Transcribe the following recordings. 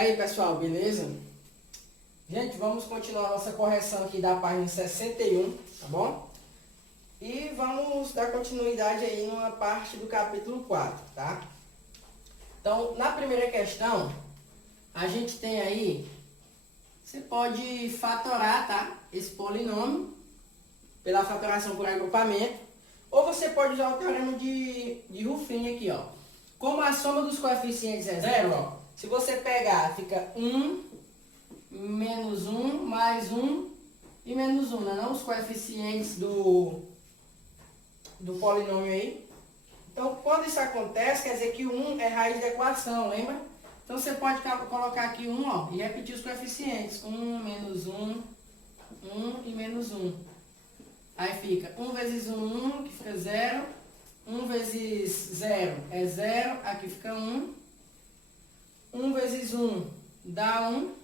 aí, pessoal, beleza? Gente, vamos continuar a nossa correção aqui da página 61, tá bom? E vamos dar continuidade aí numa parte do capítulo 4, tá? Então, na primeira questão, a gente tem aí, você pode fatorar, tá? Esse polinômio pela fatoração por agrupamento, ou você pode usar o teorema de Ruffin aqui, ó. Como a soma dos coeficientes é zero, ó, se você pegar, fica 1, menos 1, mais 1 e menos 1, né? Não os coeficientes do polinômio aí. Então, quando isso acontece, quer dizer que 1 é raiz da equação, lembra? Então, você pode colocar aqui 1, ó, e repetir os coeficientes. 1, menos 1, 1 e menos 1. Aí fica 1 vezes 1, 1, que fica 0. 1 vezes 0 é 0, aqui fica 1. 1 vezes 1 dá 1.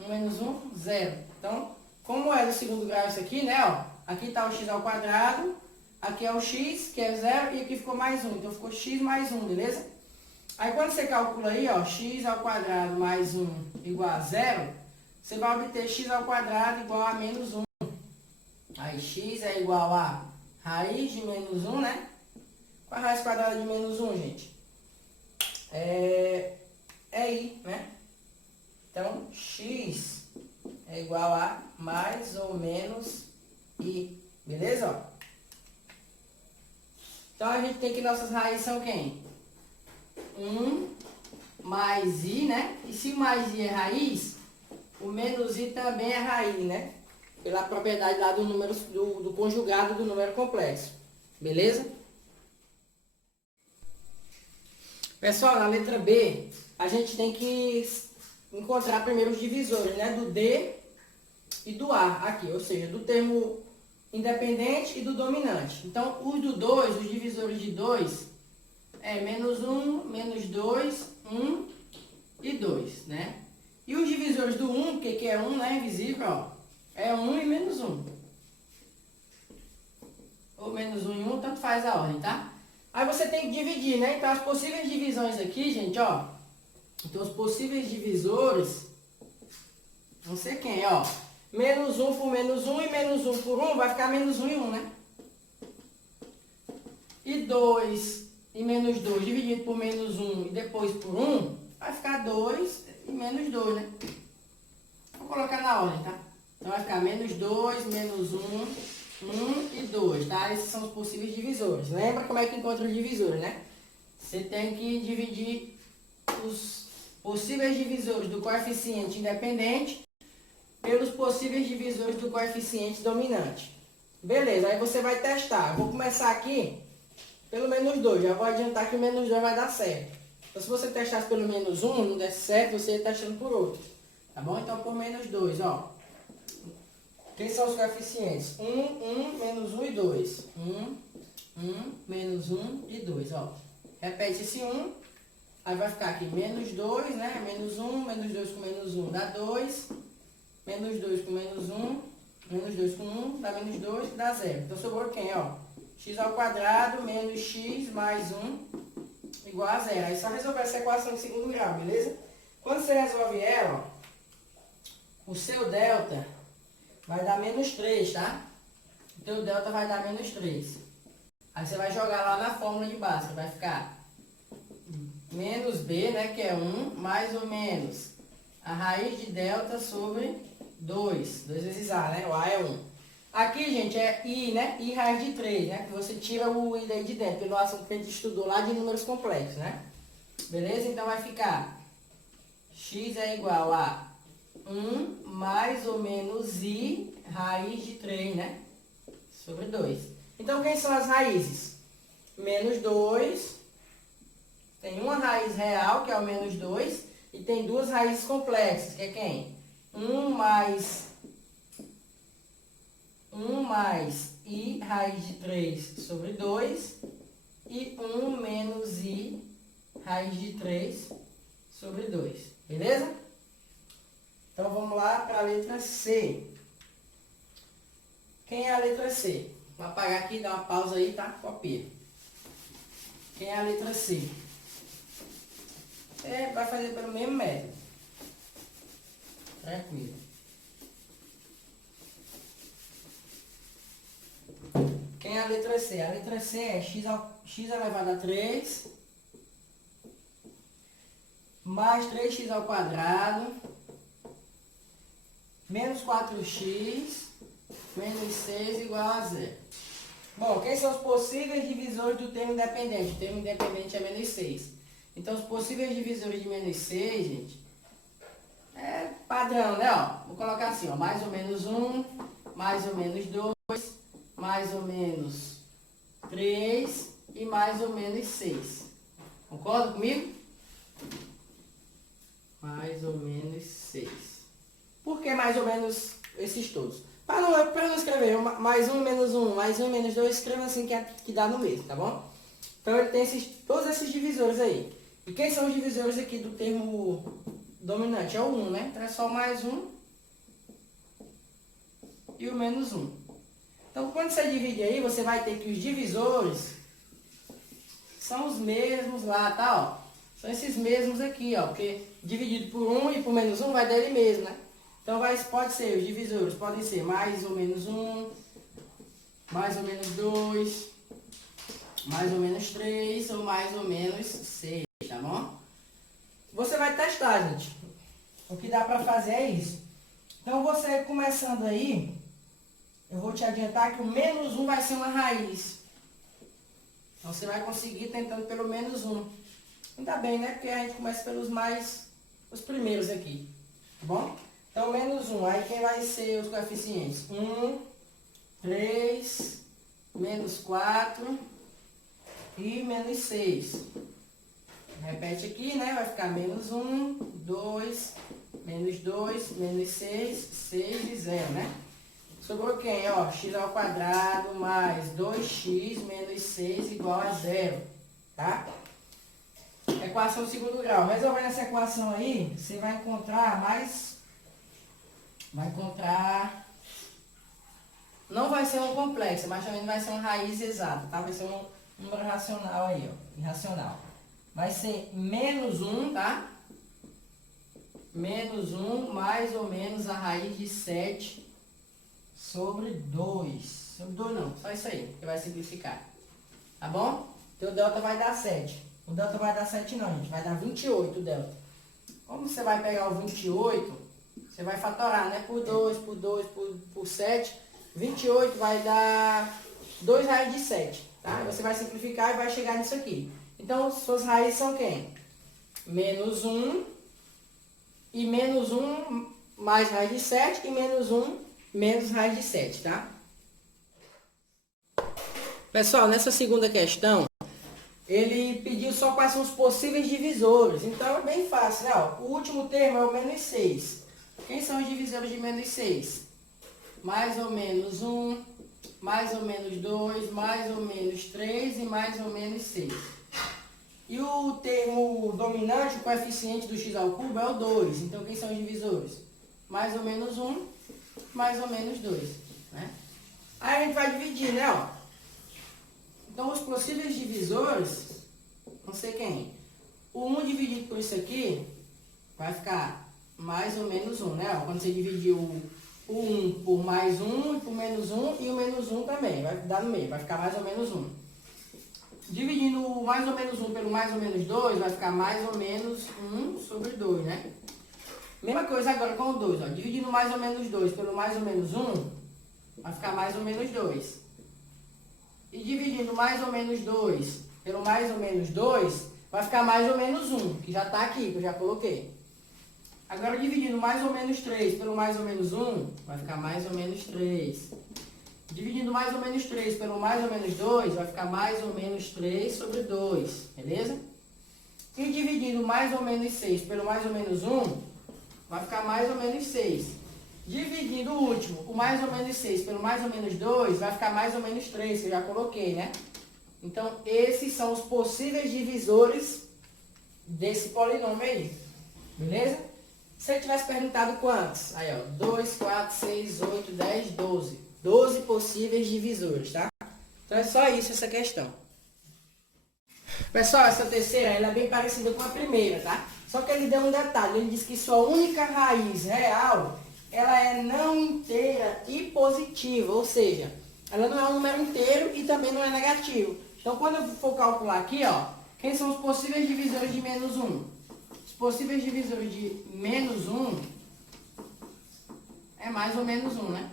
1 menos 1, 0. Então, como é do segundo grau isso aqui, né? Ó, aqui está o x ao quadrado, aqui é o x, que é 0, e aqui ficou mais 1. Então, ficou x mais 1, beleza? Aí, quando você calcula aí, ó, x ao quadrado mais 1 igual a 0, você vai obter x ao quadrado igual a menos 1. Aí, x é igual a raiz de menos 1, né? Qual é a raiz quadrada de menos 1, gente? É i, né? Então, x é igual a mais ou menos i. Beleza? Ó? Então, a gente tem que nossas raízes são quem? 1 mais i, né? E se o mais i é raiz, o menos i também é raiz, né? Pela propriedade lá do número, do conjugado do número complexo. Beleza? Pessoal, na letra B, a gente tem que encontrar primeiro os divisores, né? Do D e do A aqui, ou seja, do termo independente e do dominante. Então, os do 2, os divisores de 2, é menos 1, menos 2, 1 e 2, né? E os divisores do 1, que é 1, né? Invisível, ó, é 1 e menos 1. Ou menos 1 e 1, tanto faz a ordem, tá? Aí você tem que dividir, né? Então, as possíveis divisões aqui, gente, ó. Então, os possíveis divisores vão ser quem, ó? Menos 1 por menos 1 e menos 1 por 1 vai ficar menos 1 e 1, né? E 2 e menos 2 dividido por menos 1 e depois por 1 vai ficar 2 e menos 2, né? Vou colocar na ordem, tá? Então, vai ficar menos 2, menos 1, 1 e 2, tá? Esses são os possíveis divisores. Lembra como é que encontra os divisores, né? Você tem que dividir os possíveis divisores do coeficiente independente pelos possíveis divisores do coeficiente dominante. Beleza, aí você vai testar. Eu vou começar aqui pelo menos 2. Já vou adiantar que o menos 2 vai dar certo. Então, se você testasse pelo menos 1, não desse certo, você ia testando por outro. Tá bom? Então, por menos 2, ó. Quem são os coeficientes? 1, 1, menos 1 e 2. 1, 1, menos 1 e 2, ó. Repete esse 1. Aí vai ficar aqui menos 2, né? Menos 1, menos 2 com menos 1 dá 2. Menos 2 com menos 1. Menos 2 com 1 dá menos 2, dá 0. Então sobrou quem, ó? X ao quadrado menos x mais 1 igual a 0. Aí só resolver essa equação de segundo grau, beleza? Quando você resolve ela, ó, o seu delta vai dar menos 3, tá? O teu delta vai dar menos 3. Aí você vai jogar lá na fórmula de base. Vai ficar menos b, né, que é 1, mais ou menos a raiz de delta sobre 2. 2 vezes a, né? O a é 1. Aqui, gente, é i, né? I raiz de 3, né? Que você tira o i daí de dentro, pelo assunto que a gente estudou lá de números complexos, né? Beleza? Então vai ficar x é igual a 1 mais ou menos i raiz de 3, né? Sobre 2. Então, quem são as raízes? Menos 2. Tem uma raiz real, que é o menos 2. E tem duas raízes complexas, que é quem? 1 mais i raiz de 3 sobre 2. E 1 menos i raiz de 3 sobre 2. Beleza? Então, vamos lá para a letra C. Quem é a letra C? Vou apagar aqui, dar uma pausa aí, tá? Copia. Quem é a letra C? Você vai fazer pelo mesmo método. Tranquilo. Quem é a letra C? A letra C é x elevado a 3 mais 3x ao quadrado menos 4x menos 6 igual a 0. Bom, quem são os possíveis divisores do termo independente? O termo independente é menos 6. Então, os possíveis divisores de menos 6, gente, é padrão, né? Ó, vou colocar assim, ó, mais ou menos 1, mais ou menos 2, mais ou menos 3 e mais ou menos 6. Concorda comigo? Mais ou menos 6. Por que mais ou menos esses todos? Para não escrever mais 1 menos 1, mais 1 menos 2, escreva assim que dá no mesmo, tá bom? Então ele tem todos esses divisores aí. E quem são os divisores aqui do termo dominante? É o 1, né? Então é só mais 1 e o menos 1. Então quando você divide aí, você vai ter que os divisores são os mesmos lá, tá? Ó, são esses mesmos aqui, ó. Porque dividido por 1 e por menos 1 vai dar ele mesmo, né? Então pode ser, os divisores podem ser mais ou menos 1, mais ou menos 2, mais ou menos 3 ou mais ou menos 6, tá bom? Você vai testar, gente. O que dá pra fazer é isso. Então você começando aí, eu vou te adiantar que o menos 1 vai ser uma raiz. Então você vai conseguir tentando pelo menos 1. Ainda bem, né? Porque a gente começa os primeiros aqui, tá bom? Então, menos 1. Aí, quem vai ser os coeficientes? 1, 3, menos 4 e menos 6. Repete aqui, né? Vai ficar menos 1, 2, menos 2, menos 6, 6 e 0, né? Sobrou quem? Ó, x ao quadrado mais 2x menos 6 igual a 0, tá? Equação segundo grau. Resolvendo essa equação aí, você vai encontrar não vai ser um complexo, mas também não vai ser uma raiz exata, tá? Vai ser um número racional aí, ó, irracional. Vai ser menos 1, tá? Menos 1 mais ou menos a raiz de 7 sobre 2. Sobre 2 não, só isso aí, que vai simplificar. Tá bom? Então o delta vai dar 7. O delta vai dar 7 não, gente, vai dar 28 o delta. Como você vai pegar o 28... Você vai fatorar, né? Por 2, por 2, por 7. 28 vai dar 2 raízes de 7. Tá? Você vai simplificar e vai chegar nisso aqui. Então, suas raízes são quem? Menos 1 e menos 1 mais raiz de 7 e menos 1 menos raiz de 7, tá? Pessoal, nessa segunda questão, ele pediu só quais são os possíveis divisores. Então, é bem fácil, né? Ó, o último termo é o menos 6. Quem são os divisores de menos 6? Mais ou menos 1, mais ou menos 2, mais ou menos 3 e mais ou menos 6. E o termo dominante, o coeficiente do x ao cubo é o 2. Então, quem são os divisores? Mais ou menos 1, mais ou menos 2. Né? Aí a gente vai dividir, né? Ó. Então, os possíveis divisores, não sei quem. O 1 dividido por isso aqui, vai ficar mais ou menos 1, né? Quando você dividir o 1 por mais 1 e por menos 1 e o menos 1 também, vai dar no meio, vai ficar mais ou menos 1. Dividindo o mais ou menos 1 pelo mais ou menos 2, vai ficar mais ou menos 1 sobre 2, né? Mesma coisa agora com o 2, ó. Dividindo mais ou menos 2 pelo mais ou menos 1, vai ficar mais ou menos 2. E dividindo mais ou menos 2 pelo mais ou menos 2, vai ficar mais ou menos 1, que já está aqui, que eu já coloquei. Agora, dividindo mais ou menos 3 pelo mais ou menos 1, vai ficar mais ou menos 3. Dividindo mais ou menos 3 pelo mais ou menos 2, vai ficar mais ou menos 3 sobre 2, beleza? E dividindo mais ou menos 6 pelo mais ou menos 1, vai ficar mais ou menos 6. Dividindo o último, o mais ou menos 6 pelo mais ou menos 2, vai ficar mais ou menos 3, que eu já coloquei, né? Então, esses são os possíveis divisores desse polinômio aí, beleza? Se ele tivesse perguntado quantos? Aí, ó, 2, 4, 6, 8, 10, 12. 12 possíveis divisores, tá? Então é só isso essa questão. Pessoal, essa terceira, ela é bem parecida com a primeira, tá? Só que ele deu um detalhe, ele disse que sua única raiz real, ela é não inteira e positiva, ou seja, ela não é um número inteiro e também não é negativo. Então, quando eu for calcular aqui, ó, quem são os possíveis divisores de menos 1? Os possíveis divisores de menos 1 é mais ou menos 1, né?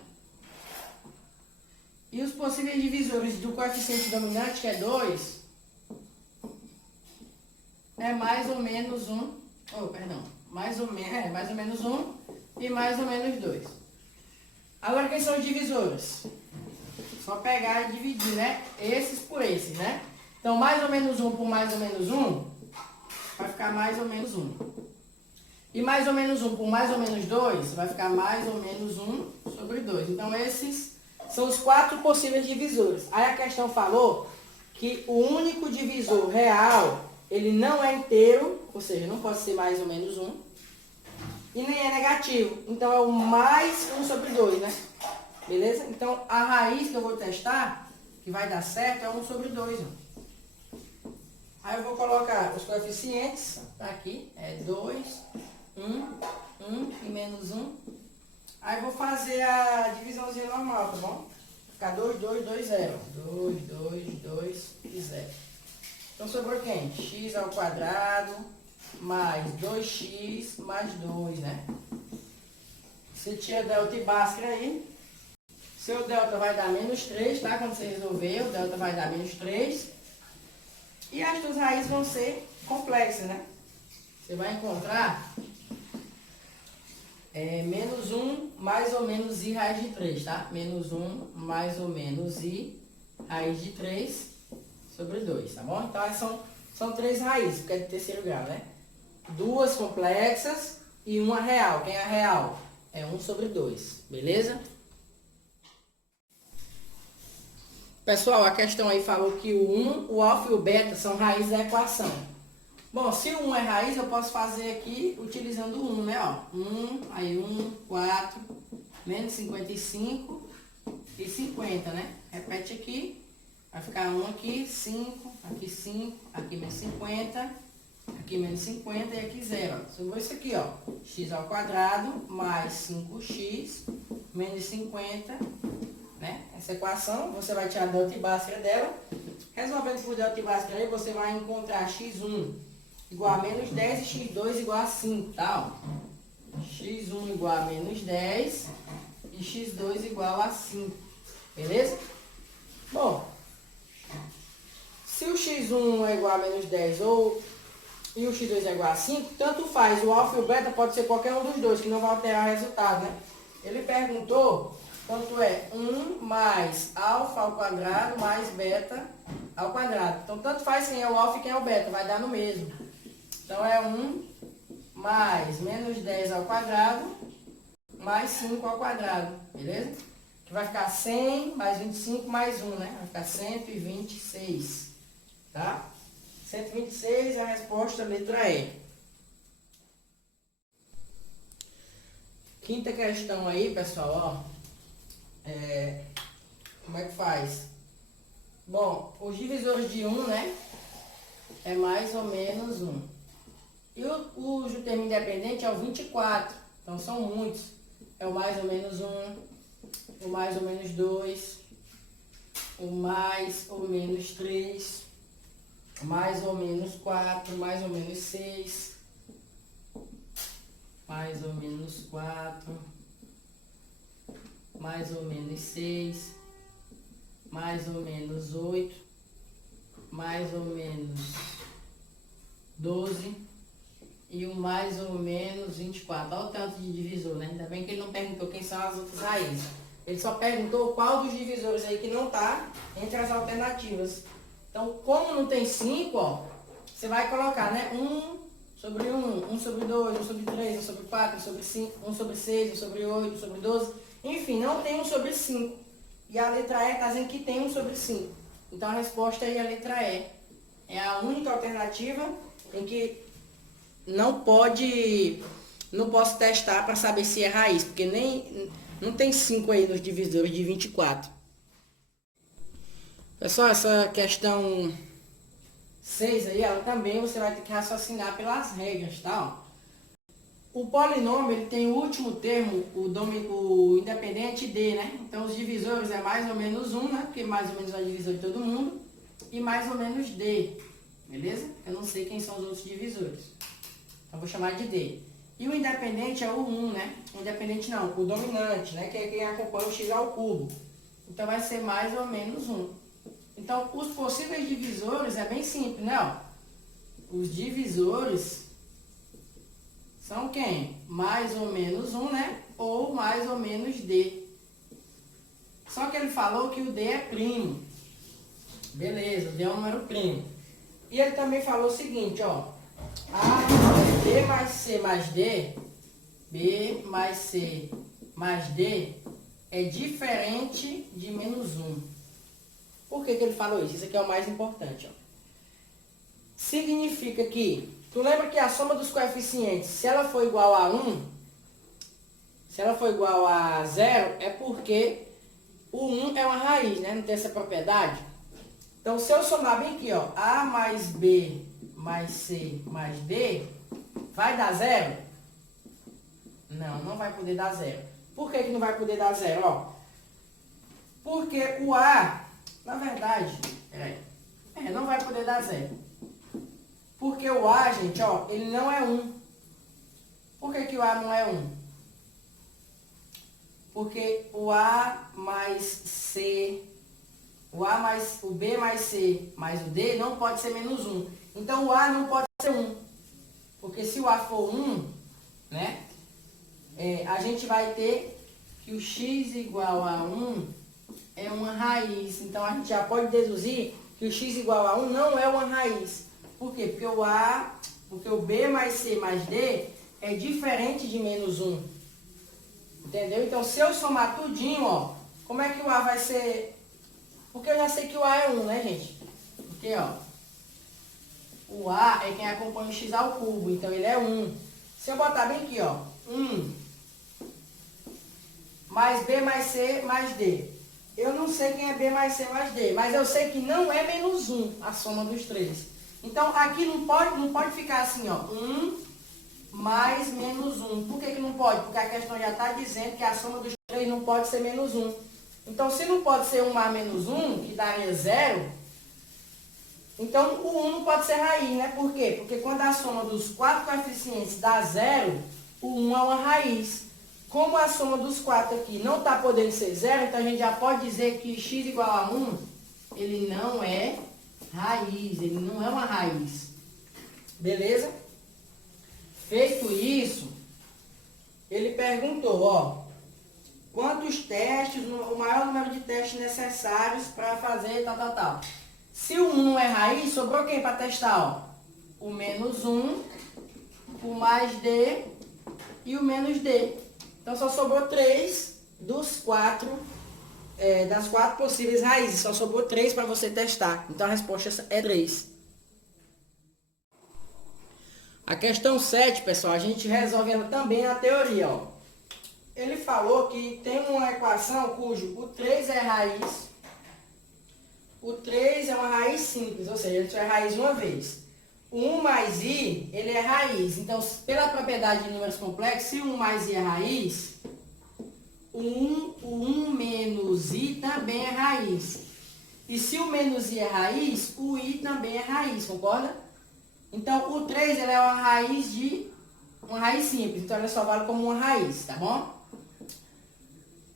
E os possíveis divisores do coeficiente dominante, que é 2, é mais ou menos 1, mais ou menos 1 e mais ou menos 2. Agora, quem são os divisores? Só pegar e dividir, né? Esses por esses, né? Então, mais ou menos 1 por mais ou menos 1, vai ficar mais ou menos 1. E mais ou menos 1 por mais ou menos 2, vai ficar mais ou menos 1 sobre 2. Então, esses são os 4 possíveis divisores. Aí a questão falou que o único divisor real, ele não é inteiro, ou seja, não pode ser mais ou menos 1, e nem é negativo. Então, é o mais 1 sobre 2, né? Beleza? Então, a raiz que eu vou testar, que vai dar certo, é 1 sobre 2, ó. Aí eu vou colocar os coeficientes, tá aqui, é 2, 1, 1 e menos 1. Aí eu vou fazer a divisãozinha normal, tá bom? Vai ficar 2, 2, 2, 0. 2, 2, 2 e 0. Então sobrou quem? X ao quadrado mais 2x mais 2, né? Você tira delta e bhaskara aí. Seu delta vai dar menos 3, tá? Quando você resolver, o delta vai dar menos 3. E as duas raízes vão ser complexas, né? Você vai encontrar menos 1 mais ou menos i raiz de 3, tá? Menos 1 mais ou menos i raiz de 3 sobre 2, tá bom? Então, são 3 raízes, porque é de terceiro grau, né? 2 complexas e uma real. Quem é a real? É 1 sobre 2, beleza? Pessoal, a questão aí falou que o 1, o alfa e o beta são raízes da equação. Bom, se o 1 é raiz, eu posso fazer aqui utilizando o 1, né? Ó, 1, aí 1, 4, menos 55 e 50, né? Repete aqui, vai ficar 1 aqui, 5, aqui menos 50, aqui menos 50 e aqui 0. Sobrou isso aqui, ó, x ao quadrado mais 5x menos 50, né? Essa equação, você vai tirar delta e bhaskara dela. Resolvendo por delta e bhaskara aí, você vai encontrar x1 igual a menos 10 e x2 igual a 5, tá? Ó. X1 igual a menos 10 e x2 igual a 5, beleza? Bom, se o x1 é igual a menos 10 e o x2 é igual a 5, tanto faz, o alfa e o beta pode ser qualquer um dos dois, que não vai alterar o resultado, né? Ele perguntou quanto é 1 mais alfa ao quadrado mais beta ao quadrado. Então, tanto faz quem é o alfa e quem é o beta, vai dar no mesmo. Então, é 1 mais menos 10 ao quadrado mais 5 ao quadrado, beleza? Que vai ficar 100 mais 25 mais 1, né? Vai ficar 126, tá? 126 é a resposta, letra E. Quinta questão aí, pessoal, ó. Como é que faz? Bom, os divisores de 1, né? É mais ou menos 1. E o termo independente é o 24. Então são muitos. É o mais ou menos 1, o mais ou menos 2, o mais ou menos 3, mais ou menos 4, mais ou menos 6, mais ou menos 4, mais ou menos 6, mais ou menos 8, mais ou menos 12 e o mais ou menos 24. Olha o tanto de divisor, né? Ainda bem que ele não perguntou quem são as outras raízes. Ele só perguntou qual dos divisores aí que não está entre as alternativas. Então, como não tem 5, ó, você vai colocar, né? 1 sobre 1, 1 sobre 2, 1 sobre 3, 1 sobre 4, 1 sobre 5, 1 sobre 6, 1 sobre 8, 1 sobre 12. Enfim, não tem 1 sobre 5. E a letra E está dizendo que tem 1 sobre 5. Então, a resposta aí é a letra E. É a única alternativa em que não posso testar para saber se é raiz, porque não tem 5 aí nos divisores de 24. Pessoal, essa questão 6 aí, ela também você vai ter que raciocinar pelas regras, tá? O polinômio, ele tem o último termo, o independente d, né? Então, os divisores é mais ou menos 1, né? Porque mais ou menos é o divisor de todo mundo. E mais ou menos d, beleza? Eu não sei quem são os outros divisores. Então, vou chamar de d. E o independente é o 1, né? O independente não, o dominante, né? Que é quem acompanha o x ao cubo. Então, vai ser mais ou menos 1. Então, os possíveis divisores é bem simples, né? Ó, os divisores são quem? Mais ou menos 1, né? Ou mais ou menos d. Só que ele falou que o d é primo. Beleza, o d é um número primo. E ele também falou o seguinte, ó. B mais C mais D, B mais C mais D é diferente de menos 1. Por que ele falou isso? Isso aqui é o mais importante, ó. Significa que, tu lembra que a soma dos coeficientes, se ela for igual a 1, se ela for igual a 0, é porque o 1 é uma raiz, né? Não tem essa propriedade. Então, se eu somar bem aqui, ó, A mais B mais C mais D, vai dar 0? Não, não vai poder dar 0. Por que não vai poder dar 0? Ó, porque o A, na verdade, não vai poder dar 0. Porque o A, gente, ó, ele não é 1. Por que o A não é 1? Porque o A mais C, o B mais C mais o D não pode ser menos 1. Então, o A não pode ser 1. Porque se o A for 1, né, a gente vai ter que o x igual a 1 é uma raiz. Então, a gente já pode deduzir que o x igual a 1 não é uma raiz. Por quê? Porque o B mais C mais D é diferente de menos 1. Entendeu? Então, se eu somar tudinho, ó, como é que o A vai ser? Porque eu já sei que o A é 1, né, gente? Porque, ó, o A é quem acompanha o x ao cubo, então ele é 1. Se eu botar bem aqui, ó, 1 mais B mais C mais D. Eu não sei quem é B mais C mais D, mas eu sei que não é menos 1 a soma dos três. Então, aqui não pode ficar assim, ó, 1 mais menos 1. Por que não pode? Porque a questão já está dizendo que a soma dos três não pode ser menos 1. Então, se não pode ser 1 mais menos 1, que daria 0, então o 1 não pode ser raiz, né? Por quê? Porque quando a soma dos 4 coeficientes dá 0, o 1 é uma raiz. Como a soma dos 4 aqui não está podendo ser 0, então a gente já pode dizer que x igual a 1, ele não é raiz, ele não é uma raiz. Beleza? Feito isso, ele perguntou, ó, quantos testes, o maior número de testes necessários para fazer tal. Se o 1 não é raiz, sobrou quem para testar? Ó? O menos 1, o mais D e o menos D. Então, só sobrou 3 das 4 possíveis raízes. Só sobrou 3 para você testar. Então, a resposta é 3. A questão 7, pessoal, a gente resolve ela também na teoria. Ó. Ele falou que tem uma equação cujo o 3 é raiz. O 3 é uma raiz simples, ou seja, ele só é raiz uma vez. O 1 mais i, ele é raiz. Então, pela propriedade de números complexos, se o 1 mais i é raiz, o 1 menos i também é raiz. E se o menos i é raiz, o i também é raiz, concorda? Então, o 3 ele é uma raiz simples. Então, ele só vale como uma raiz, tá bom?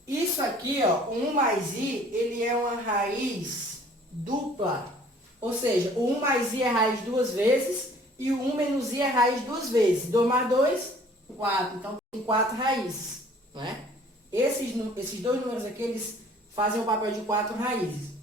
Isso aqui, ó, o 1 mais i, ele é uma raiz dupla. Ou seja, o 1 mais i é raiz 2 vezes e o 1 menos i é raiz 2 vezes. 2 mais 2, 4. Então, tem 4 raízes. Não é? Esses dois números aqui, eles fazem o papel de 4 raízes.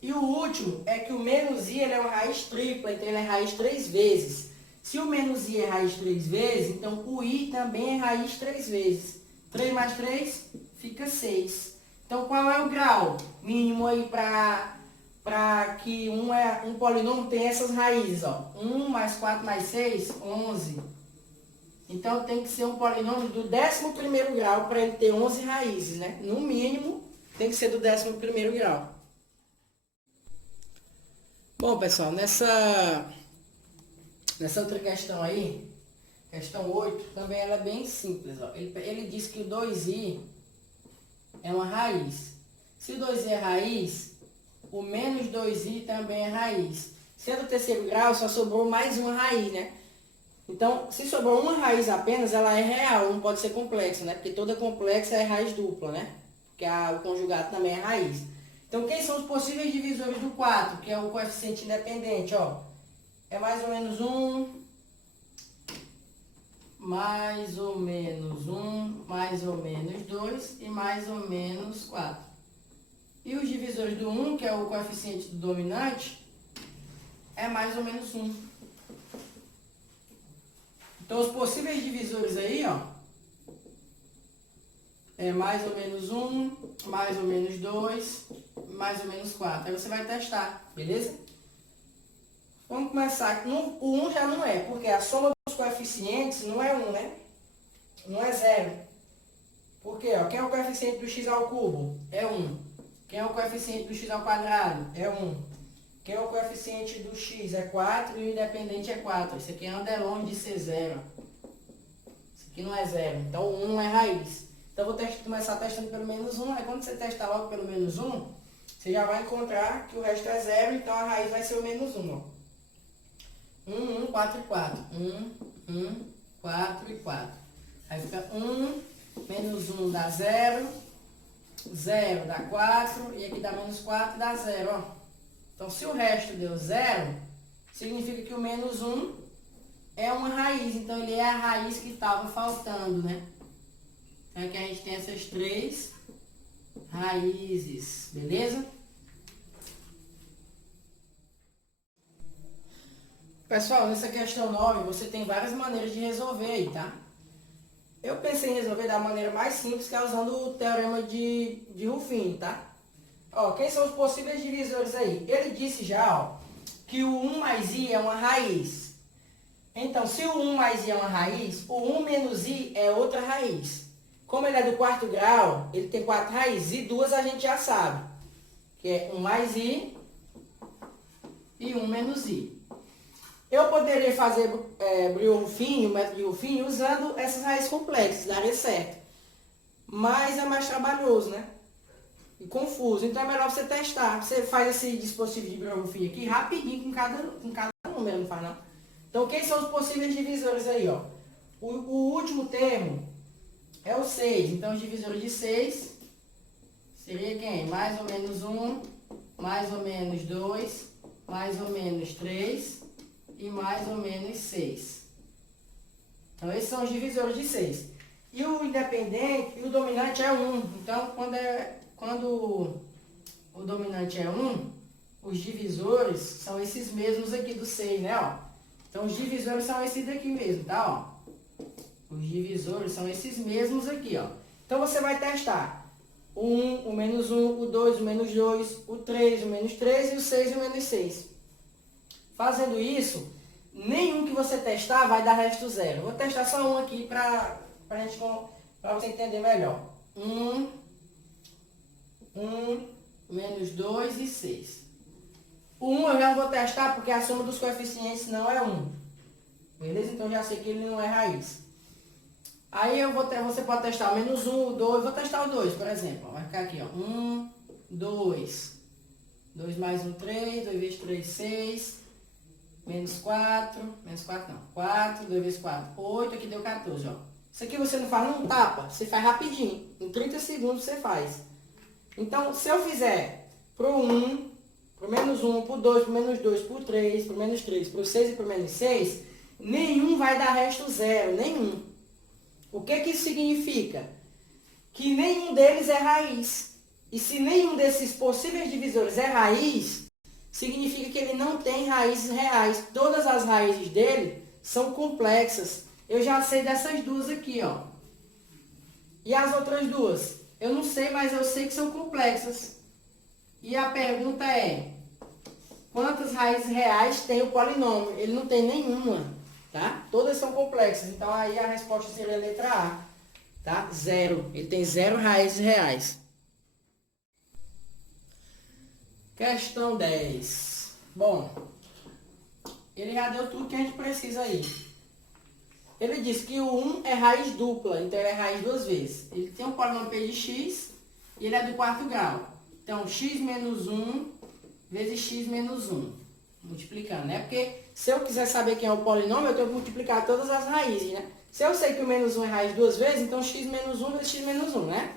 E o último é que o menos i ele é uma raiz tripla, então ele é raiz 3 vezes. Se o menos i é raiz 3 vezes, então o i também é raiz 3 vezes. 3 mais 3 fica 6. Então, qual é o grau mínimo aí para que um polinômio tenha essas raízes? Ó? 1 mais 4 mais 6, 11. Então, tem que ser um polinômio do 11º grau para ele ter 11 raízes, né? No mínimo, tem que ser do 11º grau. Bom, Bom, pessoal, nessa outra questão aí, questão 8, também ela é bem simples. Ó. Ele diz que o 2i é uma raiz. Se o 2i é raiz, o menos 2i também é raiz. Se é do terceiro grau, só sobrou mais uma raiz, né? Então, se sobrou uma raiz apenas, ela é real, não pode ser complexa, né? Porque toda complexa é raiz dupla, né? Porque o conjugado também é raiz. Então, quem são os possíveis divisores do 4, que é o coeficiente independente, ó? É mais ou menos 1, mais ou menos 1, mais ou menos 2 e mais ou menos 4. E os divisores do 1, que é o coeficiente do dominante, é mais ou menos 1. Então, os possíveis divisores aí, ó, é mais ou menos 1, mais ou menos 2, mais ou menos 4. Aí você vai testar, beleza? Vamos começar. O 1 já não é, porque a soma dos coeficientes não é 1, né? Não é 0. Por quê? Ó, quem é o coeficiente do x ao cubo? É 1. Quem é o coeficiente do x ao quadrado? É 1. Quem é o coeficiente do x? É 4 e o independente é 4. Isso aqui anda longe de ser 0. Isso aqui não é 0. Então, o 1 não é raiz. Então, eu vou começar testando pelo menos 1. Aí, quando você testar logo pelo menos 1, você já vai encontrar que o resto é 0. Então, a raiz vai ser o menos 1. Ó. 1, 4 e 4. 1, 4 e 4. Aí fica 1, menos 1 dá 0. 0 dá 4. E aqui dá menos 4 dá 0, ó. Então, se o resto deu 0, significa que o menos 1 é uma raiz. Então, ele é a raiz que estava faltando, né? Então, aqui a gente tem essas 3 raízes, beleza? Pessoal, nessa questão 9, você tem várias maneiras de resolver aí, tá? Eu pensei em resolver da maneira mais simples, que é usando o teorema de Ruffini, tá? Ó, quem são os possíveis divisores aí? Ele disse já, ó, que o 1 mais i é uma raiz. Então, se o 1 mais i é uma raiz, o 1 menos i é outra raiz. Como ele é do quarto grau, ele tem 4 raízes, e 2 a gente já sabe, que é 1 mais i e 1 menos i. Eu poderia fazer o método de Ruffini, usando essas raízes complexas, daria certo. Mas é mais trabalhoso, né? E confuso. Então é melhor você testar. Você faz esse dispositivo de Brownian aqui rapidinho com cada número, não faz não? Então quem são os possíveis divisores aí, ó? O último termo é o 6. Então os divisores de 6 seria quem? Mais ou menos 1, mais ou menos 2, mais ou menos 3 e mais ou menos 6. Então esses são os divisores de 6. E o independente e o dominante é 1. Então quando o dominante é 1, os divisores são esses mesmos aqui do 6, né? Ó. Então, os divisores são esses daqui mesmo, tá? Ó. Os divisores são esses mesmos aqui, ó. Então, você vai testar o 1, o menos 1, o 2, o menos 2, o 3, o menos 3 e o 6 e o menos 6. Fazendo isso, nenhum que você testar vai dar resto zero. Vou testar só um aqui para você entender melhor. 1, menos 2 e 6. O 1 eu já vou testar porque a soma dos coeficientes não é 1. Beleza? Então já sei que ele não é raiz. Aí você pode testar o menos 1, o 2. Vou testar o 2, por exemplo. Vai ficar aqui, ó. 1, 2. 2 mais 1, 3. 2 vezes 3, 6. Menos 4. Menos 4 não. 4. 2 vezes 4, 8. Aqui deu 14, ó. Isso aqui você não faz num tapa. Você faz rapidinho. Em 30 segundos você faz. Então, se eu fizer pro 1, pro menos 1, pro 2, pro menos 2, pro 3, pro menos 3, pro 6 e pro menos 6, nenhum vai dar resto zero, nenhum. O que que isso significa? Que nenhum deles é raiz. E se nenhum desses possíveis divisores é raiz, significa que ele não tem raízes reais. Todas as raízes dele são complexas. Eu já sei dessas duas aqui, ó. E as outras duas? Eu não sei, mas eu sei que são complexas. E a pergunta é, quantas raízes reais tem o polinômio? Ele não tem nenhuma, tá? Todas são complexas. Então, aí a resposta seria a letra A, tá? 0. Ele tem 0 raízes reais. Questão 10. Bom, ele já deu tudo que a gente precisa aí. Ele disse que o 1 é raiz dupla, então ele é raiz duas vezes. Ele tem um polinômio p de x e ele é do quarto grau. Então, x menos 1 vezes x menos 1. Multiplicando, né? Porque se eu quiser saber quem é o polinômio, eu tenho que multiplicar todas as raízes, né? Se eu sei que o menos 1 é raiz duas vezes, então x menos 1 vezes x menos 1, né?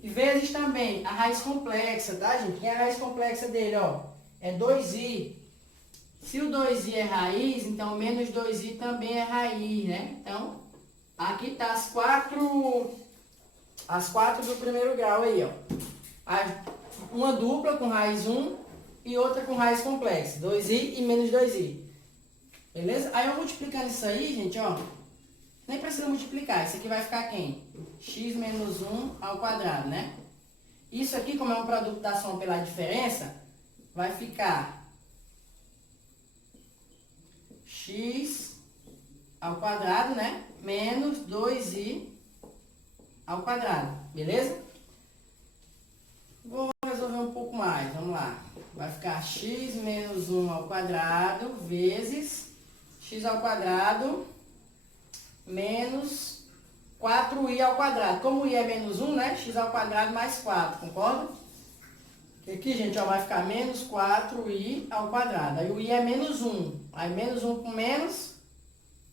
E vezes também a raiz complexa, tá, gente? Quem é a raiz complexa dele, ó? É 2i. Se o 2i é raiz, então menos 2i também é raiz, né? Então, aqui tá as quatro do primeiro grau aí, ó. Uma dupla com raiz 1 e outra com raiz complexa. 2i e menos 2i. Beleza? Aí eu multiplicando isso aí, gente, ó. Nem precisa multiplicar. Isso aqui vai ficar quem? X menos 1 ao quadrado, né? Isso aqui, como é um produto da soma pela diferença, vai ficar x ao quadrado, né? Menos 2i ao quadrado. Beleza? Vou resolver um pouco mais. Vamos lá. Vai ficar x menos 1 ao quadrado vezes x ao quadrado menos 4i ao quadrado. Como i é menos 1, né? X ao quadrado mais 4, concorda? Aqui, gente, ó, vai ficar menos 4i ao quadrado. Aí o i é menos 1. Aí menos 1 com menos,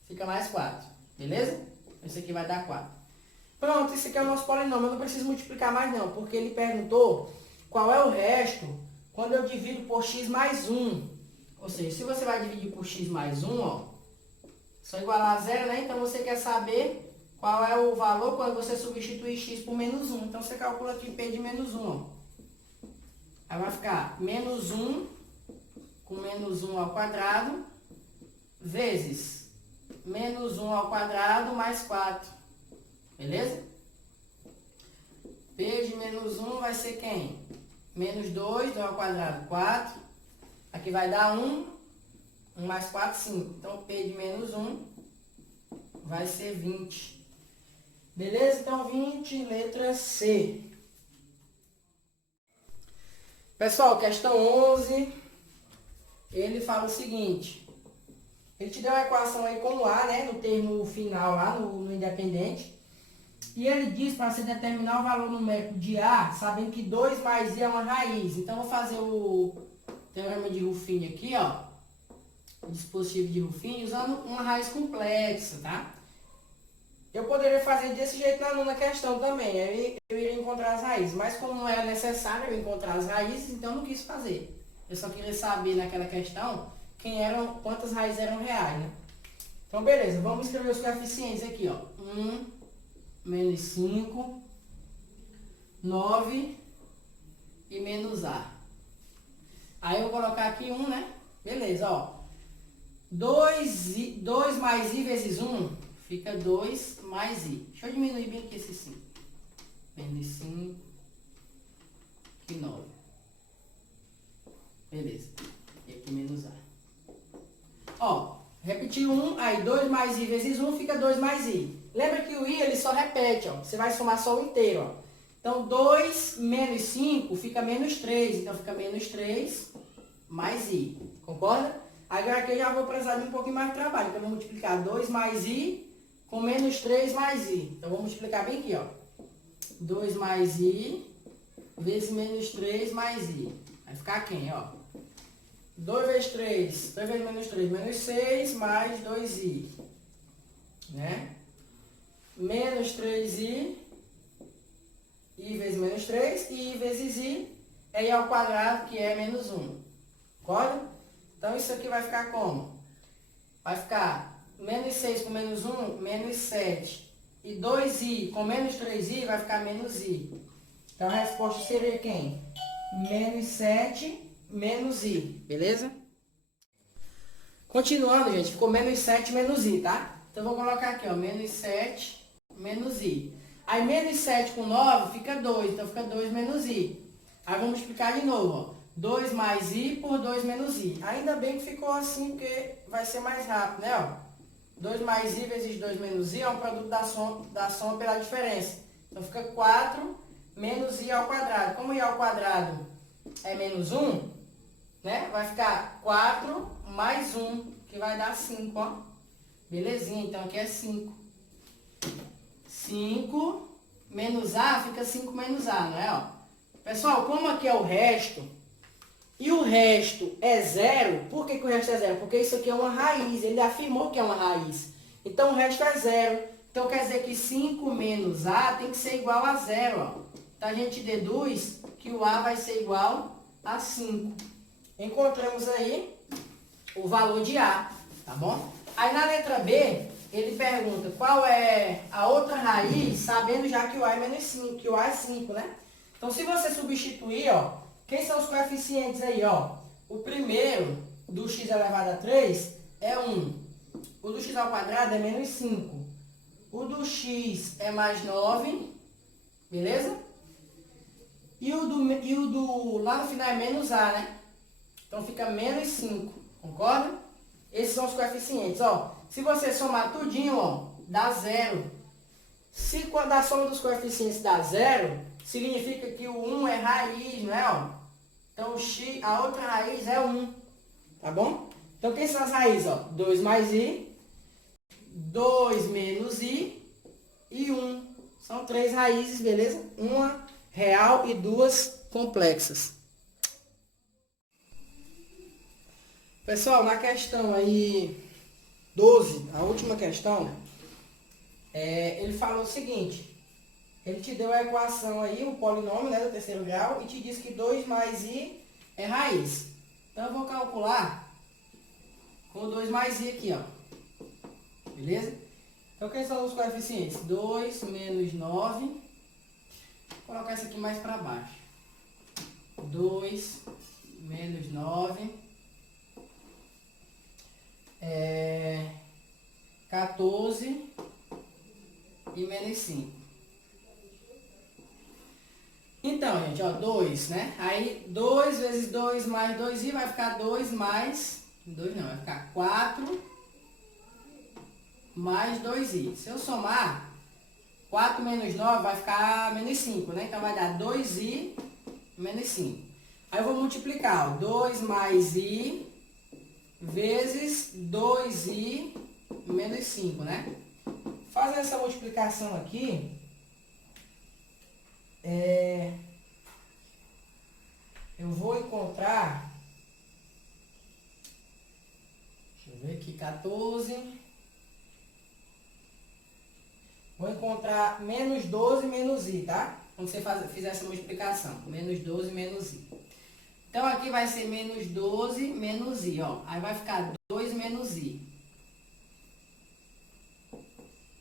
fica mais 4. Beleza? Esse aqui vai dar 4. Pronto, esse aqui é o nosso polinômio. Eu não preciso multiplicar mais não, porque ele perguntou qual é o resto quando eu divido por x mais 1. Ou seja, se você vai dividir por x mais 1, ó, só igualar a zero, né? Então você quer saber qual é o valor quando você substituir x por menos 1. Então você calcula aqui p de menos 1, ó. Aí vai ficar menos 1 com menos 1 ao quadrado vezes menos 1 ao quadrado mais 4. Beleza? P de menos 1 vai ser quem? Menos 2, 2 ao quadrado, 4. Aqui vai dar 1. 1 mais 4, 5. Então, P de menos 1 vai ser 20. Beleza? Então, 20, letra C. Pessoal, questão 11. Ele fala o seguinte. Ele te deu a equação aí com o A, né? No termo final lá, no independente. E ele diz para você determinar o valor numérico de A, sabendo que 2 mais I é uma raiz. Então, eu vou fazer o teorema de Ruffini aqui, ó. O dispositivo de Ruffini, usando uma raiz complexa, tá? Eu poderia fazer desse jeito na questão também. Aí eu iria encontrar as raízes. Mas como não era necessário eu encontrar as raízes, então eu não quis fazer. Eu só queria saber naquela questão quantas raízes eram reais, né? Então, beleza. Vamos escrever os coeficientes aqui, ó. 1, menos 5, 9 e menos A. Aí eu vou colocar aqui 1, né? Beleza, ó. 2 mais I vezes 1 fica 2 mais I. Deixa eu diminuir bem aqui esse 5. Menos 5 e 9. Beleza. E aqui menos A. Ó, repetir 1, aí 2 mais I vezes 1 fica 2 mais I. Lembra que o I ele só repete, ó. Você vai somar só o inteiro, ó. Então 2 menos 5 fica menos 3. Então fica menos 3 mais I. Concorda? Agora aqui eu já vou precisar de um pouquinho mais de trabalho. Então eu vou multiplicar 2 mais I com menos 3 mais I. Então vou multiplicar bem aqui, ó. 2 mais I vezes menos 3 mais I. Vai ficar quem, ó? 2 vezes 3, 2 vezes menos 3, menos 6 mais 2i. Né? Menos 3i, i vezes menos 3, e i vezes i é i ao quadrado, que é menos 1. Concorda? Então, isso aqui vai ficar como? Vai ficar menos 6 com menos 1, menos 7. E 2i com menos 3i vai ficar menos i. Então, a resposta seria quem? Menos 7, menos i. Beleza? Continuando, gente. Ficou menos 7, menos i, tá? Então, eu vou colocar aqui, ó. Menos 7, menos i. Aí, menos 7 com 9 fica 2. Então, fica 2 menos i. Aí, vamos multiplicar de novo, ó. 2 mais i por 2 menos i. Ainda bem que ficou assim, porque vai ser mais rápido, né? Ó. 2 mais i vezes 2 menos i é um produto da soma pela diferença. Então, fica 4 menos i ao quadrado. Como i ao quadrado é menos 1, né? Vai ficar 4 mais 1, que vai dar 5, ó. Belezinha, então aqui é 5. 5 menos A, fica 5 menos A, não é? Ó. Pessoal, como aqui é o resto, e o resto é zero, por que o resto é zero? Porque isso aqui é uma raiz, ele afirmou que é uma raiz. Então o resto é zero. Então quer dizer que 5 menos A tem que ser igual a zero, ó. Então a gente deduz que o A vai ser igual a 5. Encontramos aí o valor de A, tá bom? Aí na letra B, ele pergunta qual é a outra raiz, sabendo já que o A é menos 5, que o A é 5, né? Então se você substituir, ó, quem são os coeficientes aí, ó? O primeiro do x elevado a 3 é 1. O do x ao quadrado é menos 5. O do x é mais 9, beleza? E o do lá no final é menos A, né? Então fica menos 5, concorda? Esses são os coeficientes, ó. Se você somar tudinho, ó, dá 0. Se quando a soma dos coeficientes dá 0, significa que o 1 é raiz, não é, ó? Então a outra raiz é 1, tá bom? Então quem são as raízes, ó? 2 mais i, 2 menos i e 1. São 3 raízes, beleza? Uma real e 2 complexas. Pessoal, na questão aí 12, a última questão, ele falou o seguinte: ele te deu a equação aí, o polinômio, né, do terceiro grau, e te disse que 2 mais i é raiz. Então eu vou calcular com 2 mais i aqui, ó. Beleza? Então quais são os coeficientes? 2 menos 9. Vou colocar isso aqui mais para baixo. 2 menos 9. 14 e menos 5. Então, gente, ó, 2, né? Aí 2 vezes 2 mais 2i vai ficar 2 mais... 2 não, vai ficar 4 mais 2i. Se eu somar, 4 menos 9 vai ficar menos 5, né? Então vai dar 2i menos 5. Aí eu vou multiplicar, ó, 2 mais i vezes 2i menos 5, né? Fazendo essa multiplicação aqui, eu vou encontrar, deixa eu ver aqui, 14, vou encontrar menos 12 menos i, tá? Quando você fizer essa multiplicação, menos 12 menos i. Então aqui vai ser menos 12 menos i, ó. Aí vai ficar 2 menos i.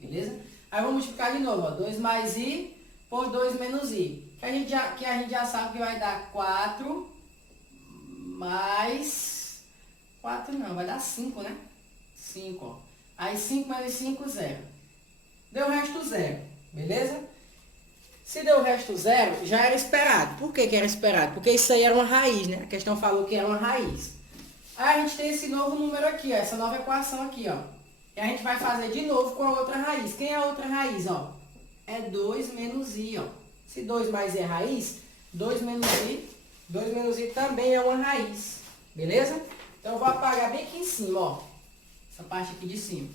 Beleza? Aí vamos multiplicar de novo, ó. 2 mais i por 2 menos i. Que a gente já sabe que vai dar 4 mais... 4 não, vai dar 5, né? 5, ó. Aí 5 menos 5, 0. Deu o resto 0, beleza? Se deu o resto 0, já era esperado. Por que era esperado? Porque isso aí era uma raiz, né? A questão falou que era uma raiz. Aí a gente tem esse novo número aqui, ó. Essa nova equação aqui, ó. E a gente vai fazer de novo com a outra raiz. Quem é a outra raiz, ó? É 2 menos i, ó. Se 2 mais i é raiz, 2 menos i também é uma raiz. Beleza? Então eu vou apagar bem aqui em cima, ó. Essa parte aqui de cima.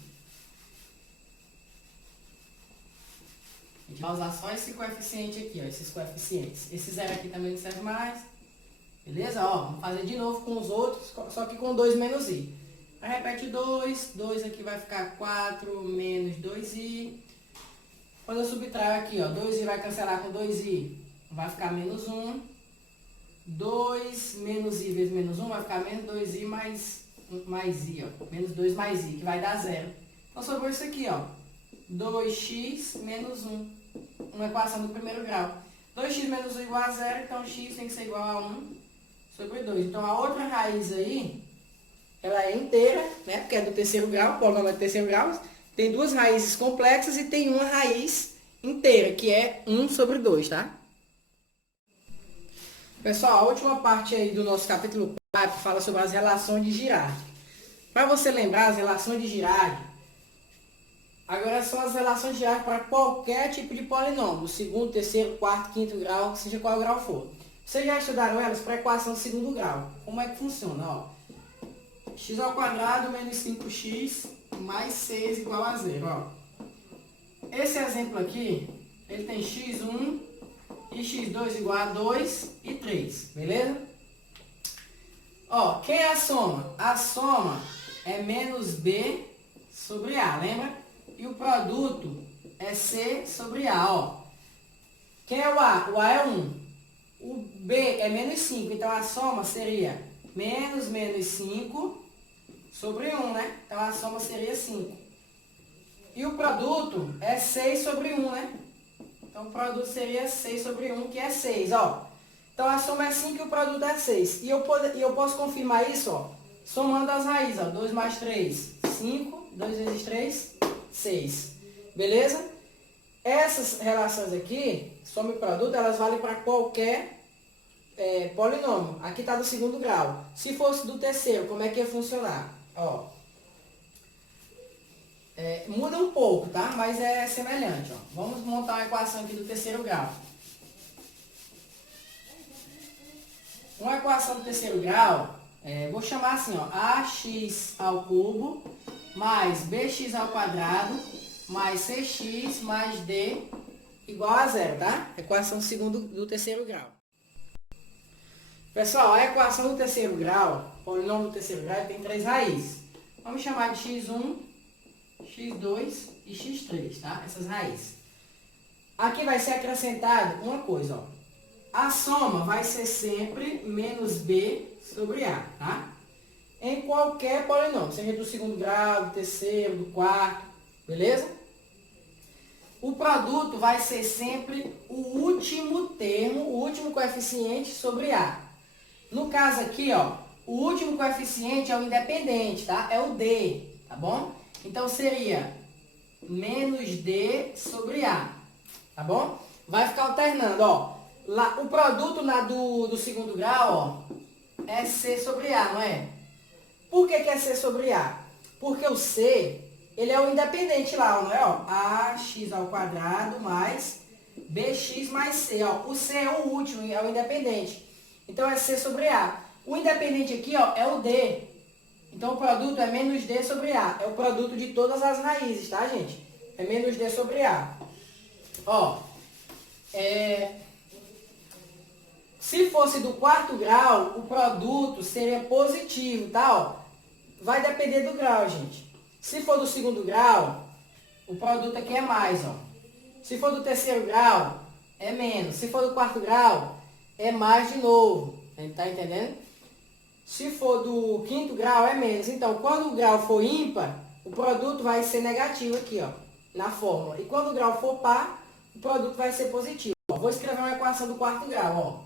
A gente vai usar só esse coeficiente aqui, ó. Esses coeficientes. Esse 0 aqui também não serve mais. Beleza? Ó, vamos fazer de novo com os outros, só que com 2 menos i. Aí repete 2. 2 aqui vai ficar 4 menos 2i. Quando eu subtraio aqui, ó, 2i vai cancelar com 2i, vai ficar menos 1. 2 menos i vezes menos 1 vai ficar menos 2i mais i, ó. Menos 2 mais i, que vai dar 0. Então sobrou isso aqui, ó. 2x menos 1. Uma equação do primeiro grau. 2x menos 1 igual a 0, então x tem que ser igual a 1 sobre 2. Então a outra raiz aí, ela é inteira, né? Porque é do terceiro grau, o polinômio é do terceiro grau. Tem duas raízes complexas e tem uma raiz inteira, que é 1 sobre 2, tá? Pessoal, a última parte aí do nosso capítulo 4 fala sobre as relações de Girardi. Para você lembrar, as relações de Girardi, agora são as relações de Girardi para qualquer tipo de polinômio, segundo, terceiro, quarto, quinto grau, seja qual grau for. Vocês já estudaram elas para equação de segundo grau. Como é que funciona? Ó, x ao quadrado menos 5x mais 6 igual a zero. Ó. Esse exemplo aqui, ele tem x1 e x2 igual a 2 e 3, beleza? Ó, quem é a soma? A soma é menos b sobre a, lembra? E o produto é c sobre a, ó. Quem é o a? O a é 1. O b é menos 5, então a soma seria menos 5 sobre 1, né? Então a soma seria 5. E o produto é 6 sobre 1, né? Então o produto seria 6 sobre 1, que é 6, ó. Então a soma é 5 e o produto é 6. E eu posso confirmar isso, ó, somando as raízes, ó. 2 mais 3, 5. 2 vezes 3, 6. Beleza? Essas relações aqui, soma e produto, elas valem para qualquer polinômio. Aqui está do segundo grau. Se fosse do terceiro, como é que ia funcionar? Ó, muda um pouco, tá? Mas é semelhante. Ó. Vamos montar uma equação aqui do terceiro grau. Uma equação do terceiro grau, vou chamar assim, ó, ax ao cubo mais bx ao quadrado mais cx mais d igual a zero, tá? Equação do terceiro grau. Pessoal, a equação do terceiro grau, o polinômio do terceiro grau, tem 3 raízes. Vamos chamar de x1, x2 e x3, tá? Essas raízes. Aqui vai ser acrescentado uma coisa, ó. A soma vai ser sempre menos b sobre a, tá? Em qualquer polinômio, seja do segundo grau, do terceiro, do quarto, beleza? O produto vai ser sempre o último termo, o último coeficiente sobre a. No caso aqui, ó, o último coeficiente é o independente, tá? É o d, tá bom? Então seria menos d sobre a, tá bom? Vai ficar alternando, ó. Lá, o produto do segundo grau, ó, é c sobre a, não é? Por que é c sobre a? Porque o c, ele é o independente lá, não é? Ó, ax ao quadrado mais bx mais c. Ó. O c é o último, é o independente. Então é c sobre a. O independente aqui, ó, é o d. Então o produto é menos d sobre a. É o produto de todas as raízes, tá, gente? É menos d sobre a. Ó, se fosse do quarto grau, o produto seria positivo, tá? Ó, vai depender do grau, gente. Se for do segundo grau, o produto aqui é mais, ó. Se for do terceiro grau, é menos. Se for do quarto grau, é mais de novo. Tá entendendo? Se for do quinto grau, é menos. Então, quando o grau for ímpar, o produto vai ser negativo aqui, ó, na fórmula. E quando o grau for par, o produto vai ser positivo. Ó, vou escrever uma equação do quarto grau, ó.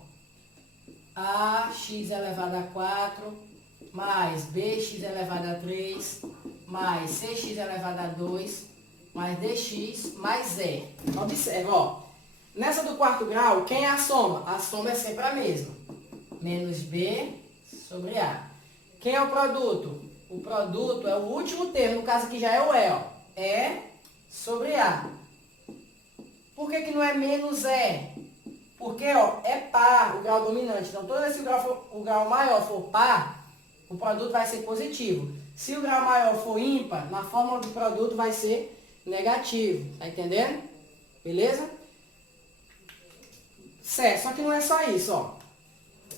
Ax elevado a 4 mais bx elevado a 3 mais cx elevado a 2 mais dx mais e. Observa, ó. Nessa do quarto grau, quem é a soma? A soma é sempre a mesma. Menos b sobre a. Quem é o produto? O produto é o último termo, no caso aqui já é o e, ó. E sobre a. Por que não é menos e? Porque, ó, é par o grau dominante. Então, toda vez que o grau maior for par, o produto vai ser positivo. Se o grau maior for ímpar, na fórmula do produto vai ser negativo. Tá entendendo? Beleza? Certo, só que não é só isso, ó.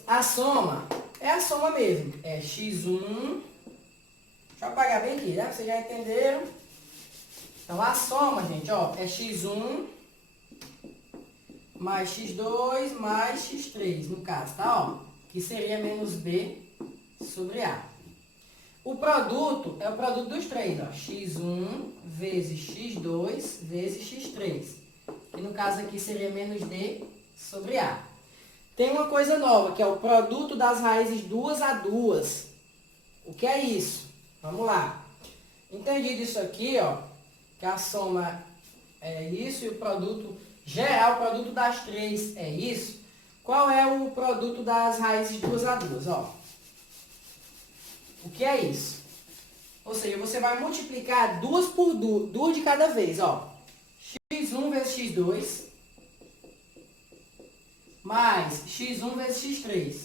A soma é a soma mesmo. É x1. Deixa eu apagar bem aqui, né? Vocês já entenderam? Então, a soma, gente, ó, é x1 mais x2 mais x3, no caso, tá? Ó, que seria menos b sobre a. O produto é o produto dos três, ó. x1 vezes x2 vezes x3. Que no caso aqui seria menos d sobre a. Tem uma coisa nova, que é o produto das raízes duas a duas. O que é isso? Vamos lá. Entendido isso aqui, ó, que a soma é isso e o produto geral, o produto das três é isso. Qual é o produto das raízes duas a duas, ó? O que é isso? Ou seja, você vai multiplicar duas por duas de cada vez, ó. x1 vezes x2 mais x1 vezes x3,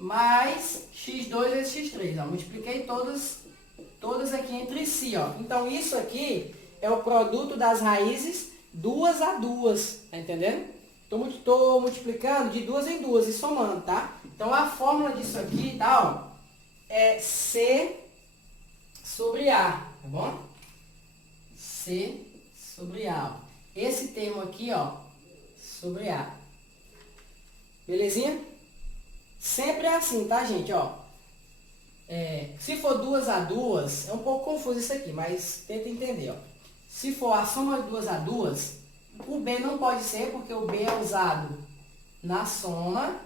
mais x2 vezes x3. Ó, multipliquei todas aqui entre si. Ó. Então, isso aqui é o produto das raízes duas a duas. Tá entendendo? Estou multiplicando de duas em duas e somando, tá? Então, a fórmula disso aqui, tá? Ó, é C sobre A, tá bom? C sobre A. Ó. Esse termo aqui, ó, sobre A. Belezinha? Sempre é assim, tá, gente? Ó, se for duas a duas, é um pouco confuso isso aqui, mas tenta entender, ó. Se for a soma de duas a duas, o B não pode ser, porque o B é usado na soma.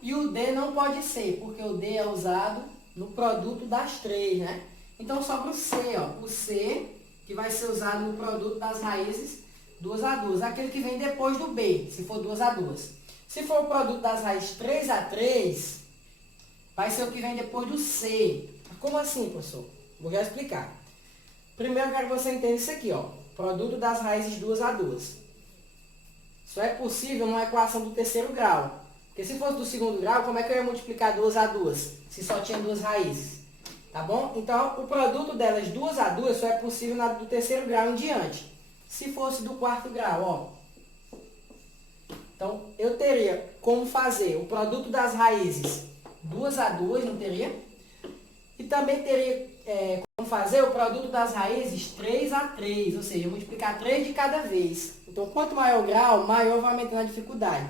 E o D não pode ser, porque o D é usado no produto das três, né? Então, sobra o C, ó. O C, que vai ser usado no produto das raízes duas a duas. Aquele que vem depois do B, se for duas a duas. Se for o produto das raízes 3 a 3, vai ser o que vem depois do C. Como assim, professor? Vou já explicar. Primeiro, eu quero que você entenda isso aqui, ó. Produto das raízes duas a duas. Só é possível numa equação do terceiro grau. Porque se fosse do segundo grau, como é que eu ia multiplicar duas a duas? Se só tinha duas raízes. Tá bom? Então, o produto delas duas a duas só é possível na do terceiro grau em diante. Se fosse do quarto grau, ó. Então, eu teria como fazer o produto das raízes duas a duas, não teria? E também teria como fazer o produto das raízes 3 a 3, ou seja, multiplicar 3 de cada vez. Então, quanto maior o grau, maior vai aumentando a dificuldade.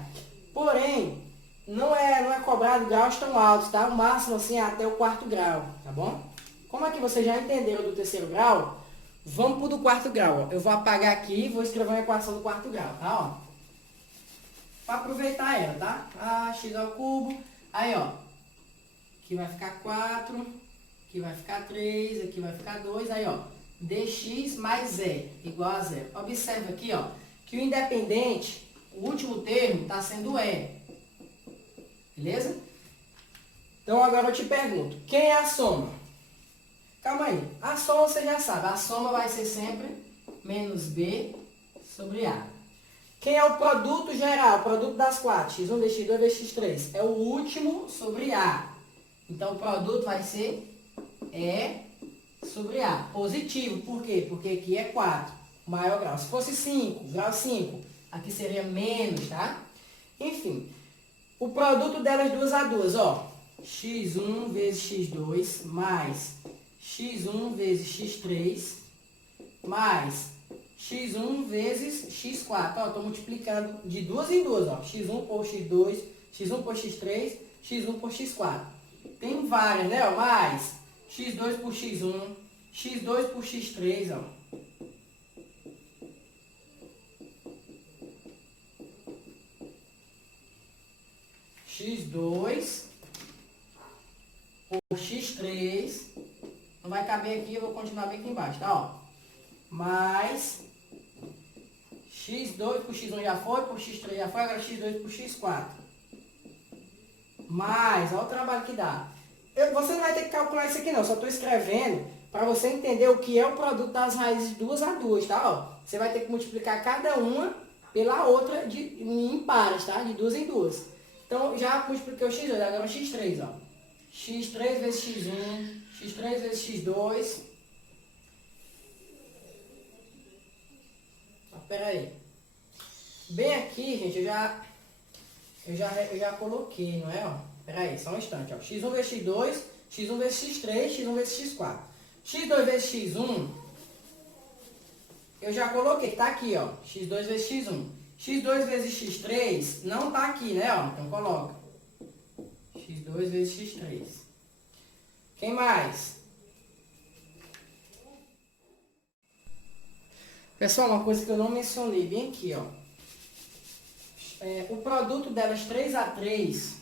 Porém, não é cobrado graus tão altos, tá? O máximo, assim, é até o quarto grau, tá bom? Como aqui vocês já entenderam do terceiro grau, vamos pro do quarto grau, ó. Eu vou apagar aqui e vou escrever uma equação do quarto grau, tá? Ó. Para aproveitar ela, tá? X ao cubo. Aí, ó. Aqui vai ficar 4, aqui vai ficar 3, aqui vai ficar 2. Aí, ó. dx mais e igual a zero. Observa aqui, ó, que o independente, o último termo, está sendo e. Beleza? Então, agora eu te pergunto, quem é a soma? Calma aí. A soma você já sabe. A soma vai ser sempre menos b sobre a. Quem é o produto geral? O produto das quatro. x1 vezes x2 vezes x3. É o último sobre a. Então, o produto vai ser e sobre a. Positivo. Por quê? Porque aqui é 4. Maior grau. Se fosse 5, grau 5, aqui seria menos, tá? Enfim. O produto delas duas a duas, ó. x1 vezes x2 mais x1 vezes x3 mais x1 vezes x4. Ó, estou multiplicando de duas em duas, ó. x1 por x2, x1 por x3, x1 por x4. Tem várias, né? Ó, mais x2 por x1, x2 por x3, ó. x2 por x3, não vai caber aqui, eu vou continuar bem aqui embaixo, tá? Ó. Mais x2 por x1 já foi, por x3 já foi, agora x2 por x4. Mais, olha o trabalho que dá. Você não vai ter que calcular isso aqui não, só estou escrevendo para você entender o que é o produto das raízes duas a duas, tá? Ó. Você vai ter que multiplicar cada uma pela outra em pares, tá? De duas em duas. Então, já multipliquei o x2, agora o x3, ó. x3 vezes x1, x3 vezes x2. Espera aí. Bem aqui, gente, eu já coloquei, não é? Espera aí, só um instante, ó. x1 vezes x2, x1 vezes x3, x1 vezes x4. x2 vezes x1, eu já coloquei, tá aqui, ó. x2 vezes x1. x2 vezes x3 não tá aqui, né? Ó, então coloca. x2 vezes x3. Quem mais? Pessoal, uma coisa que eu não mencionei bem aqui, ó. O produto delas 3 a 3,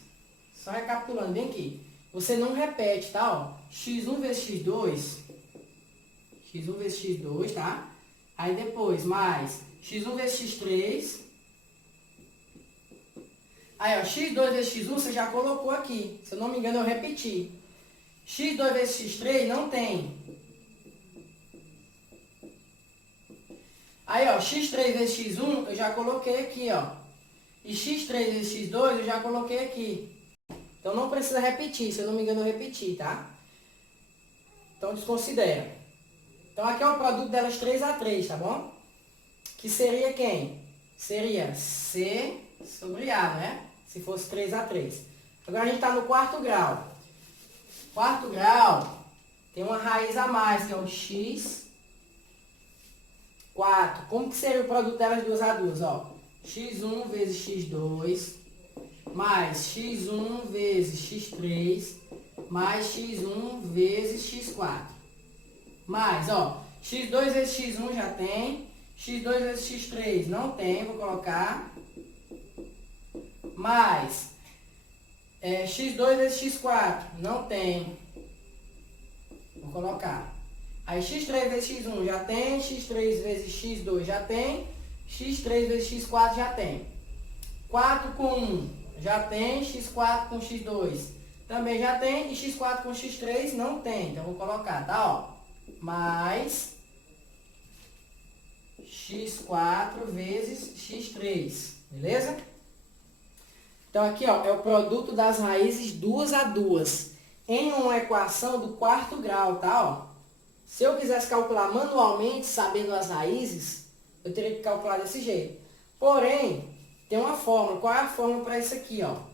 só recapitulando bem aqui. Você não repete, tá? Ó. x1 vezes x2. x1 vezes x2, tá? Aí depois, mais x1 vezes x3. Aí, ó, x2 vezes x1 você já colocou aqui. Se eu não me engano, eu repeti. x2 vezes x3 não tem. Aí, ó, x3 vezes x1 eu já coloquei aqui, ó. E x3 vezes x2 eu já coloquei aqui. Então não precisa repetir, se eu não me engano eu repeti, tá? Então desconsidera. Então aqui é o produto delas 3 a 3, tá bom? Que seria quem? Seria C sobre A, né? Se fosse 3 a 3. Agora a gente está no quarto grau. Quarto grau tem uma raiz a mais, que é o x 4. Como que seria o produto delas 2 a 2? Ó, x1 vezes x2 mais x1 vezes x3 mais x1 vezes x4. Mais, ó, x2 vezes x1 já tem, x2 vezes x3 não tem, vou colocar. Mais x2 vezes x4 não tem, vou colocar. Aí x3 vezes x1 já tem, x3 vezes x2 já tem, x3 vezes x4 já tem. 4 com 1 já tem, x4 com x2 também já tem, e x4 com x3 não tem. Então, vou colocar, tá? Ó, mais x4 vezes x3, beleza? Então, aqui, ó, é o produto das raízes 2 a 2 em uma equação do quarto grau, tá? Ó. Se eu quisesse calcular manualmente, sabendo as raízes, eu teria que calcular desse jeito. Porém, tem uma fórmula. Qual é a fórmula para isso aqui, ó?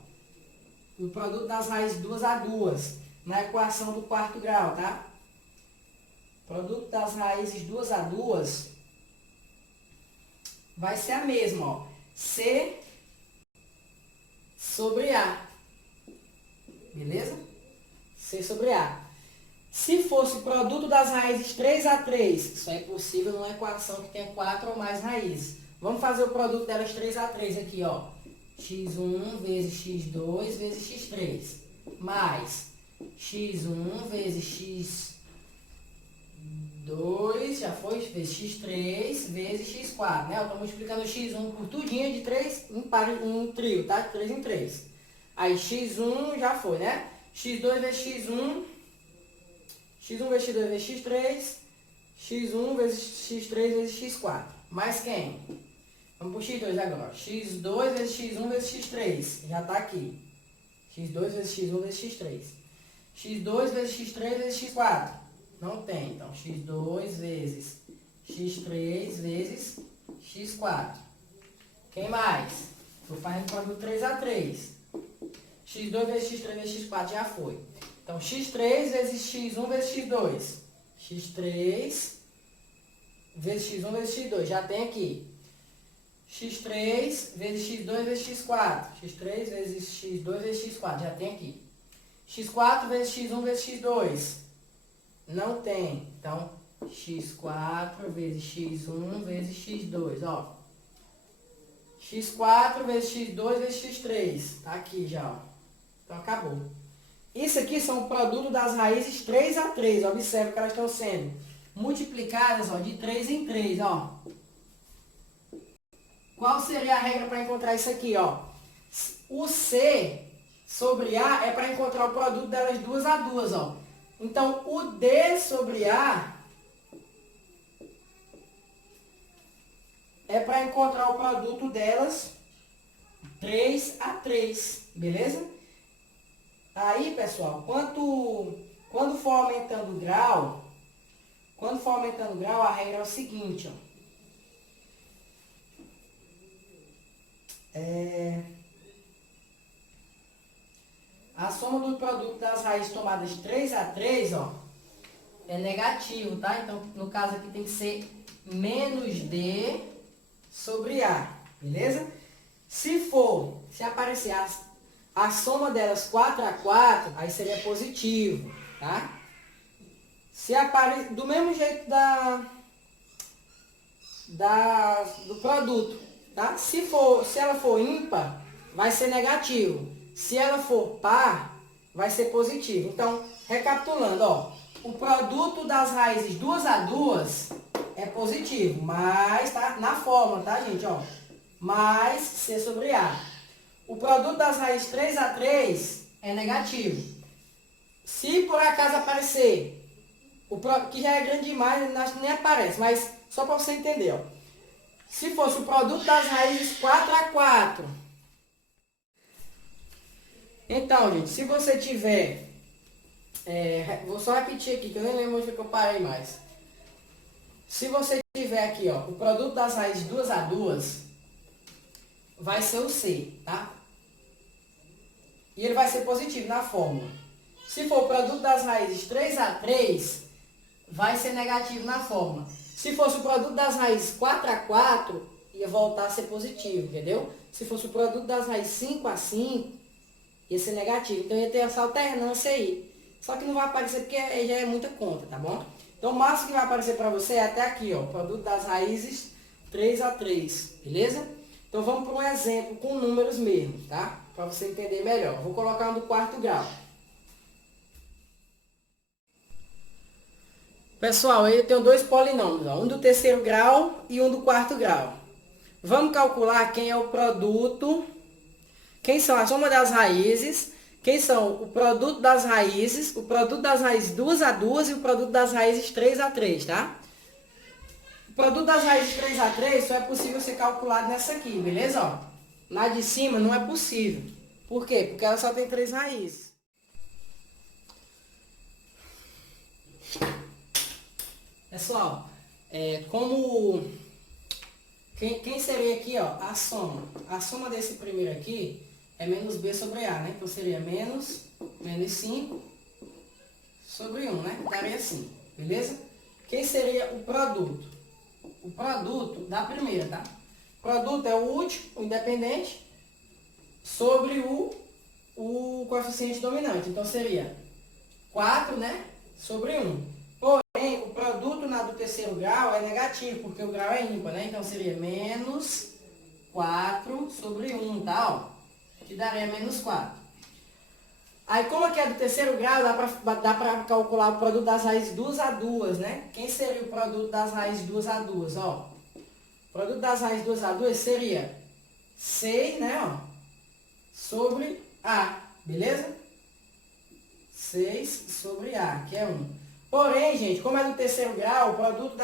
O produto das raízes 2 a 2 na equação do quarto grau, tá? Produto das raízes 2 a 2 vai ser a mesma, ó. C sobre A. Beleza? C sobre A. Se fosse produto das raízes 3 a 3, isso é possível numa equação que tenha 4 ou mais raízes. Vamos fazer o produto delas 3 a 3 aqui, ó. x1 vezes x2 vezes x3. Mais x1 vezes x2, já foi, vezes x3 vezes x4, né? Eu estou multiplicando x1 por tudinho de 3 em trio, tá? De 3 em 3. Aí x1 já foi, né? x2 vezes x1, x1 vezes x2 vezes x3, x1 vezes x3 vezes x4. Mais quem? Vamos para o x2 agora. x2 vezes x1 vezes x3. Já está aqui. x2 vezes x1 vezes x3. x2 vezes x3 vezes x4. Não tem. Então, x2 vezes x3 vezes x4. Quem mais? Estou fazendo produto 3 a 3. x2 vezes x3 vezes x4 já foi. Então, x3 vezes x1 vezes x2. x3 vezes x1 vezes x2. Já tem aqui. x3 vezes x2 vezes x4. x3 vezes x2 vezes x4. Já tem aqui. x4 vezes x1 vezes x2. Não tem. Então, x4 vezes x1 vezes x2. Ó. x4 vezes x2 vezes x3. Tá aqui já, ó. Então, acabou. Isso aqui são o produto das raízes 3 a 3. Observe que elas estão sendo multiplicadas, ó, de 3 em 3, ó. Qual seria a regra para encontrar isso aqui, ó? O C sobre A é para encontrar o produto delas 2 a 2, ó. Então, o D sobre A é para encontrar o produto delas 3 a 3, beleza? Aí, pessoal, quando for aumentando o grau, a regra é o seguinte, ó. A soma do produto das raízes tomadas 3 a 3, ó, é negativo, tá? Então, no caso aqui tem que ser menos D sobre A, beleza? Se aparecer a soma delas 4 a 4, aí seria positivo, tá? Se aparecer do mesmo jeito do produto, tá? Se ela for ímpar, vai ser negativo. Se ela for par, vai ser positivo. Então, recapitulando, ó, o produto das raízes 2 a 2 é positivo, mas tá na fórmula, tá, gente, ó? Mais C sobre A. O produto das raízes 3 a 3 é negativo. Se por acaso aparecer, que já é grande demais, nem aparece, mas só para você entender, ó. Se fosse o produto das raízes 4 a 4. Então, gente, se você tiver... vou só repetir aqui, que eu nem lembro onde que eu parei mais. Se você tiver aqui, ó, o produto das raízes 2 a 2, vai ser o C, tá? E ele vai ser positivo na fórmula. Se for o produto das raízes 3 a 3, vai ser negativo na fórmula. Se fosse o produto das raízes 4 a 4, ia voltar a ser positivo, entendeu? Se fosse o produto das raízes 5 a 5, ia ser negativo. Então ia ter essa alternância aí. Só que não vai aparecer porque já é muita conta, tá bom? Então o máximo que vai aparecer para você é até aqui, ó, produto das raízes 3 a 3, beleza? Então vamos para um exemplo com números mesmo, tá? Para você entender melhor. Vou colocar um do quarto grau. Pessoal, eu tenho dois polinômios, ó, um do terceiro grau e um do quarto grau. Vamos calcular quem é o produto, quem são a soma das raízes, quem são o produto das raízes 2 a 2 e o produto das raízes 3 a 3, tá? O produto das raízes 3 a 3 só é possível ser calculado nessa aqui, beleza? Ó, na de cima não é possível. Por quê? Porque ela só tem 3 raízes. Pessoal, como... Quem seria aqui, ó, a soma? A soma desse primeiro aqui é menos B sobre A, né? Então seria menos 5 sobre 1, né? Daria assim, beleza? Quem seria o produto? O produto da primeira, tá? O produto é o último, o independente, sobre o coeficiente dominante. Então seria 4, né? Sobre 1. Porém, o produto do terceiro grau é negativo, porque o grau é ímpar, né? Então seria menos 4 sobre 1, tá? Ó, que daria menos 4. Aí, como aqui é do terceiro grau, dá pra calcular o produto das raízes 2 a 2, né? Quem seria o produto das raízes 2 a 2? Ó, o produto das raízes 2 a 2 seria 6, né? Ó, sobre A, beleza? 6 sobre A, que é 1. Porém, gente, como é do terceiro grau, o produto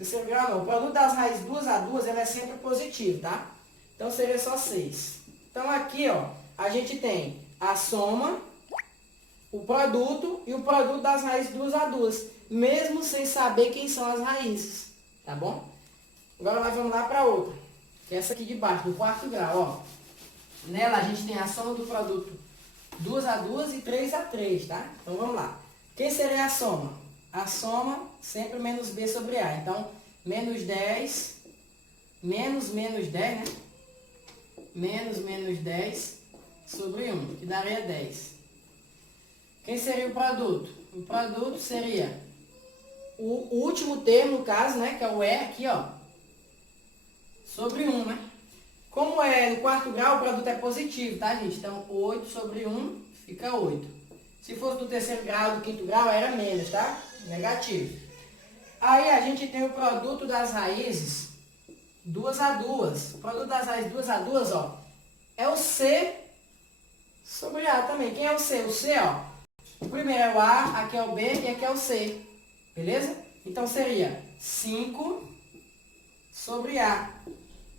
o produto das raízes 2 a 2, ele é sempre positivo, tá? Então seria só 6. Então aqui, ó, a gente tem a soma, o produto e o produto das raízes 2 a 2, mesmo sem saber quem são as raízes, tá bom? Agora nós vamos lá para outra, que é essa aqui de baixo, do quarto grau, ó. Nela a gente tem a soma do produto 2 a 2 e 3 a 3, tá? Então vamos lá. Quem seria a soma? A soma sempre menos B sobre A. Então, menos 10, menos 10, né? Menos 10 sobre 1, que daria 10. Quem seria o produto? O produto seria o último termo, no caso, né? Que é o E aqui, ó. Sobre 1, né? Como é no quarto grau, o produto é positivo, tá, gente? Então, 8 sobre 1 fica 8. Se fosse do terceiro grau, do quinto grau, era menos, tá? Negativo. Aí a gente tem o produto das raízes 2 a 2. O produto das raízes 2 a 2, ó, é o C sobre A também. Quem é o C? O C, ó, o primeiro é o A, aqui é o B e aqui é o C. Beleza? Então seria 5 sobre A,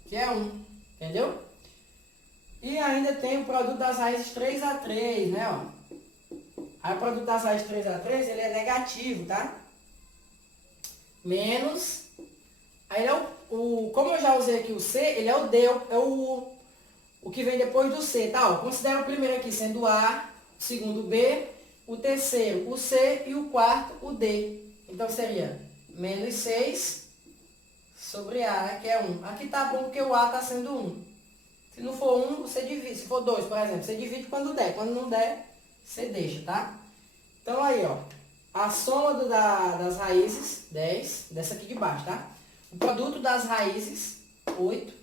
que é 1. Entendeu? E ainda tem o produto das raízes 3 a 3, né, ó. Aí o produto das raízes 3 a 3, ele é negativo, tá? Menos. Aí ele é como eu já usei aqui o C, ele é o D, é o que vem depois do C, tá? Ó, considera o primeiro aqui sendo o A, o segundo o B, o terceiro o C e o quarto o D. Então seria menos 6 sobre A, né? Que é 1. Aqui tá bom porque o A tá sendo 1. Se não for 1, você divide. Se for 2, por exemplo, você divide quando der. Quando não der, você deixa, tá? Então aí, ó, a soma das raízes, 10, dessa aqui de baixo, tá? O produto das raízes, 8.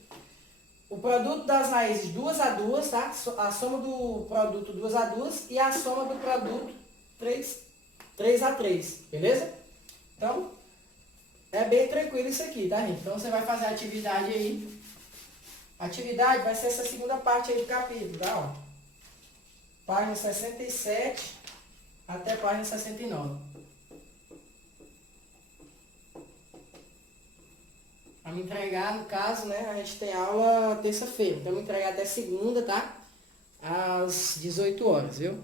O produto das raízes 2 a 2, tá? A soma do produto 2 a 2 e a soma do produto 3 a 3, beleza? Então, é bem tranquilo isso aqui, tá, gente? Então você vai fazer a atividade aí. A atividade vai ser essa segunda parte aí do capítulo, tá? Ó, página 67 até página 69. entregar, no caso, né? A gente tem aula terça-feira. Então, vou entregar até segunda, tá? Às 18 horas, viu?